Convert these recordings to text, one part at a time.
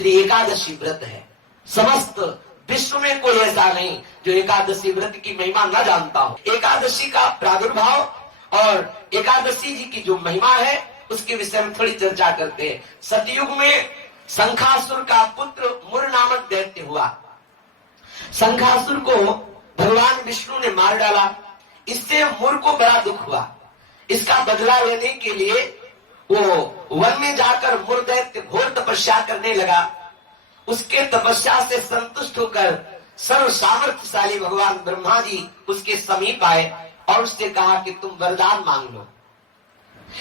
श्री एकादशी व्रत है। समस्त विश्व में कोई ऐसा नहीं जो एकादशी व्रत की महिमा न जानता हो। एकादशी का प्रादुर्भाव और एकादशी जी की जो महिमा है उसके विषय में थोड़ी चर्चा करते हैं। सतयुग में शंखासुर का पुत्र मुर नामक दैत्य हुआ। शंखासुर को भगवान विष्णु ने मार डाला। इससे मुर को बड़ा दुख हुआ। इसका बदला लेने के लिए वो वन में जाकर मुर दैत्य घोर तपस्या करने लगा। उसके तपस्या से संतुष्ट होकर सर्व सामर्थ्यशाली भगवान ब्रह्मा जी उसके समीप आए और उससे कहा कि तुम वरदान मांग लो।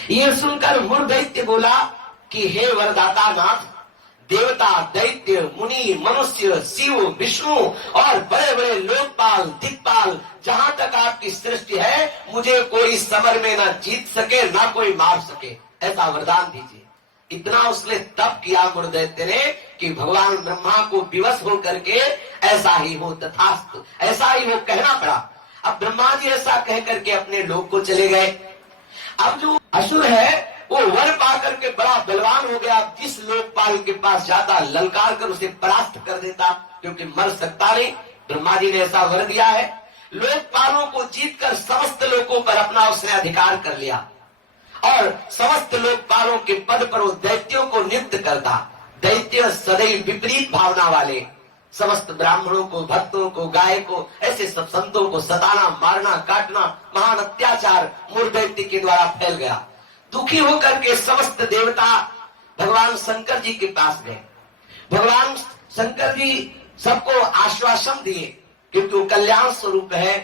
ये सुनकर मुर दैत्य बोला कि हे वरदाता नाथ, देवता, दैत्य, मुनि, मनुष्य, शिव, विष्णु और बड़े बड़े लोकपाल, दिक्पाल, जहां तक आपकी सृष्टि है, मुझे कोई समर में न जीत सके न कोई मार सके, ऐसा वरदान दीजिए। इतना उसने तप किया मुर दैत्य ने कि भगवान ब्रह्मा को विवश होकर के ऐसा ही हो तथास्तु, ऐसा ही हो कहना पड़ा। अब ब्रह्मा जी ऐसा कह करके अपने लोक को चले गए। अब जो असुर है वो वर पाकर के बड़ा बलवान हो गया। जिस लोकपाल के पास जाता ललकार कर उसे परास्त कर देता, क्योंकि मर सकता नहीं। ब्रह्मा जी ने ऐसा वर दिया है। लोकपालों को जीतकर समस्त लोकों पर अपना उसने अधिकार कर लिया और समस्त लोकपालों के पद पर वो दैत्यों को नियुक्त करता। दैत्य सदैव विपरीत भावना वाले, समस्त ब्राह्मणों को, भक्तों को, गाय को, ऐसे सब संतों को सताना, मारना, काटना, महान अत्याचार मुर दैत्य के द्वारा फैल गया। दुखी होकर के समस्त देवता भगवान शंकर जी के पास गए। भगवान शंकर जी सबको आश्वासन दिए, क्योंकि वो कल्याण स्वरूप है।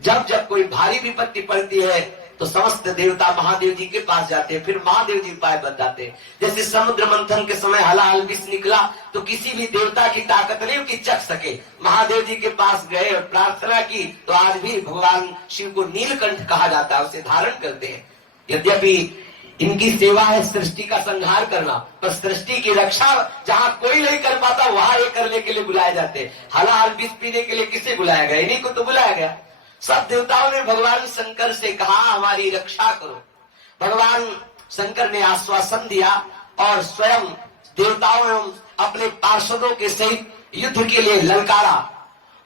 जब जब कोई भारी विपत्ति पड़ती है तो समस्त देवता महादेव जी के पास जाते हैं, फिर महादेव जी उपाय बताते हैं। जैसे समुद्र मंथन के समय हलाहल विष निकला तो किसी भी देवता की ताकत नहीं कि चख सके। महादेव जी के पास गए और प्रार्थना की तो आज भी भगवान शिव को नीलकंठ कहा जाता है, उसे धारण करते हैं। यद्यपि इनकी सेवा है सृष्टि का संहार करना, पर सृष्टि की रक्षा जहां कोई नहीं कर पाता वहां ये करने के लिए बुलाए जाते। हलाहल विष पीने के लिए किसे बुलाया गया? इन्हीं को तो बुलाया गया। सब देवताओं ने भगवान शंकर से कहा हमारी रक्षा करो। भगवान शंकर ने आश्वासन दिया और स्वयं देवताओं एवं अपने पार्षदों के सहित युद्ध के लिए ललकारा।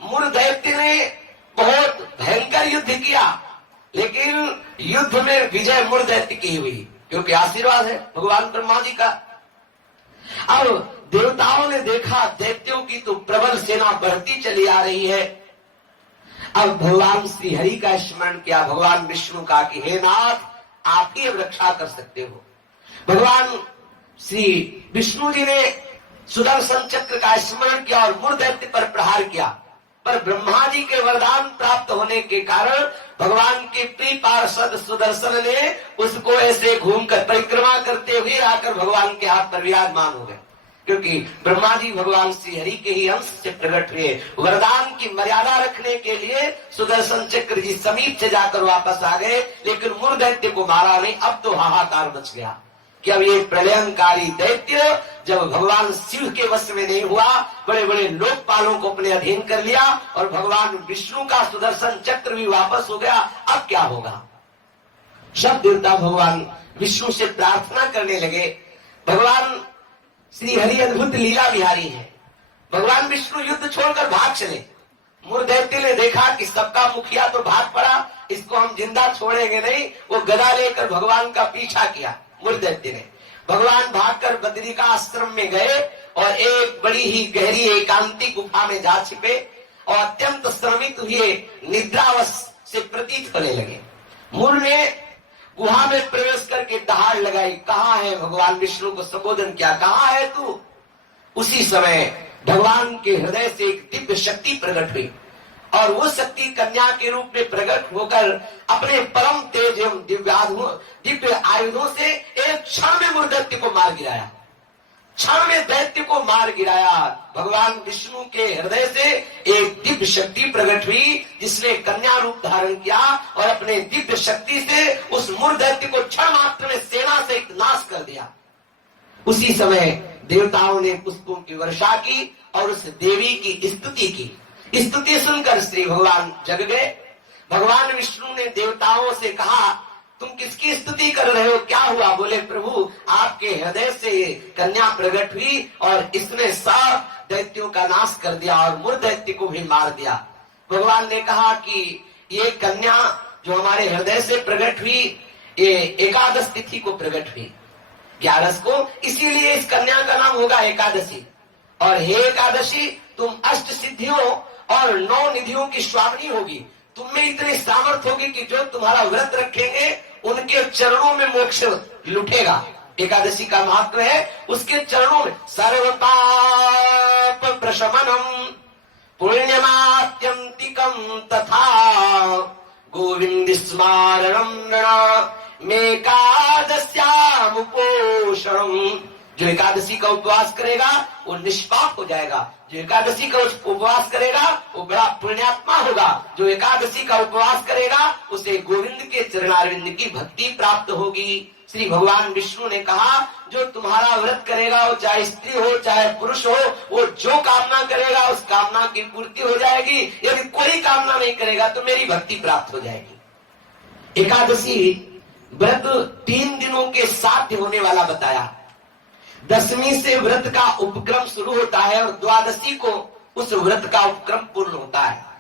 मुर दैत्य ने बहुत भयंकर युद्ध किया, लेकिन युद्ध में विजय मुर दैत्य की हुई, क्योंकि आशीर्वाद है भगवान ब्रह्मा जी का। अब देवताओं ने देखा दैत्यों की तो प्रबल सेना बढ़ती चली आ रही है। अब भगवान श्री हरि का स्मरण किया, भगवान विष्णु का कि हे नाथ, आप ही अब रक्षा कर सकते हो। भगवान श्री विष्णु जी ने सुदर्शन चक्र का स्मरण किया और मुर दैत्य पर प्रहार किया, पर ब्रह्मा जी के वरदान प्राप्त होने के कारण भगवान के प्रिय पार्षद सुदर्शन ने उसको ऐसे घूमकर परिक्रमा करते हुए आकर भगवान के हाथ पर विराजमान हो गए, क्योंकि ब्रह्मा जी भगवान श्री हरि के ही अंश से प्रकट हुए। वरदान की मर्यादा रखने के लिए सुदर्शन चक्र जी समीप से जाकर वापस आ गए, लेकिन मुर दैत्य को मारा नहीं। अब तो हाहाकार मच गया कि अब ये प्रलयंकारी दैत्य जब भगवान शिव के वश में नहीं हुआ, बड़े बड़े लोकपालों को अपने अधीन कर लिया और भगवान विष्णु का सुदर्शन चक्र भी वापस हो गया, अब क्या होगा? सब देवता भगवान विष्णु से प्रार्थना करने लगे। भगवान श्री हरि अद्भुत लीला बिहारी है। भगवान विष्णु युद्ध छोड़कर भाग चले। मुर दैत्य ने देखा कि सबका मुखिया तो भाग पड़ा, इसको हम जिंदा छोड़ेंगे नहीं। वो गदा लेकर भगवान का पीछा किया। मुर दैत्य ने भगवान भागकर बद्री का आश्रम में गए और एक बड़ी ही गहरी एकांतिक गुफा में जा छिपे और अत्यंत श्रमित हुए निद्रावश से प्रतीत होने लगे। मुर ने गुहा में प्रवेश करके दहाड़ लगाई, कहाँ है? भगवान विष्णु को संबोधन किया, कहाँ है तू? उसी समय भगवान के हृदय से एक दिव्य शक्ति प्रकट हुई और वो शक्ति कन्या के रूप में प्रकट होकर अपने परम तेज एवं दिव्य आयुधों से एक क्षण में मुर दैत्य को मार गिराया। क्षण में दैत्य को मार गिराया। भगवान विष्णु के हृदय से एक दिव्य शक्ति प्रकट हुई, जिसने कन्या रूप धारण किया और अपने दिव्य शक्ति से उस मुर दैत्य को क्षण मात्र में सेना से नाश कर दिया। उसी समय देवताओं ने पुष्पों की वर्षा की और उस देवी की स्तुति की। स्तुति सुनकर श्री भगवान जग गए। भगवान विष्णु ने देवताओं से कहा, तुम किसकी स्तुति कर रहे हो, क्या हुआ? बोले प्रभु आपके हृदय से ये कन्या प्रकट हुई और इसने सब दैत्यों का नाश कर दिया और मूल दैत्य को भी मार दिया। भगवान ने कहा कि ये कन्या जो हमारे हृदय से प्रकट हुई, ये एकादश तिथि को प्रकट हुई, 11 को, इसीलिए इस कन्या का नाम होगा एकादशी। और हे एकादशी, तुम अष्ट सिद्धियों और 9 निधियों की स्वामिनी होगी। तुम में इतनी सामर्थ्य होगी कि जो तुम्हारा व्रत रखेंगे उनके चरणों में मोक्ष लुटेगा। एकादशी का महत्व है उसके चरणों में सर्व पाप प्रशमनम पुण्यमात्यंतिकम तथा गोविंद स्मारणम मेकादश्यामुपोषणम। जो एकादशी का उपवास करेगा वो निष्पाप हो जाएगा। जो एकादशी का उपवास करेगा वो बड़ा पुण्यात्मा होगा। जो एकादशी का उपवास करेगा उसे गोविंद के चरणारविंद की भक्ति प्राप्त होगी। श्री भगवान विष्णु ने कहा जो तुम्हारा व्रत करेगा, वो चाहे स्त्री हो चाहे पुरुष हो, वो जो कामना करेगा उस कामना की पूर्ति हो जाएगी। यदि कोई कामना नहीं करेगा तो मेरी भक्ति प्राप्त हो जाएगी। एकादशी व्रत 3 दिनों के साथ होने वाला बताया। 10वीं से व्रत का उपक्रम शुरू होता है और द्वादशी को उस व्रत का उपक्रम पूर्ण होता है।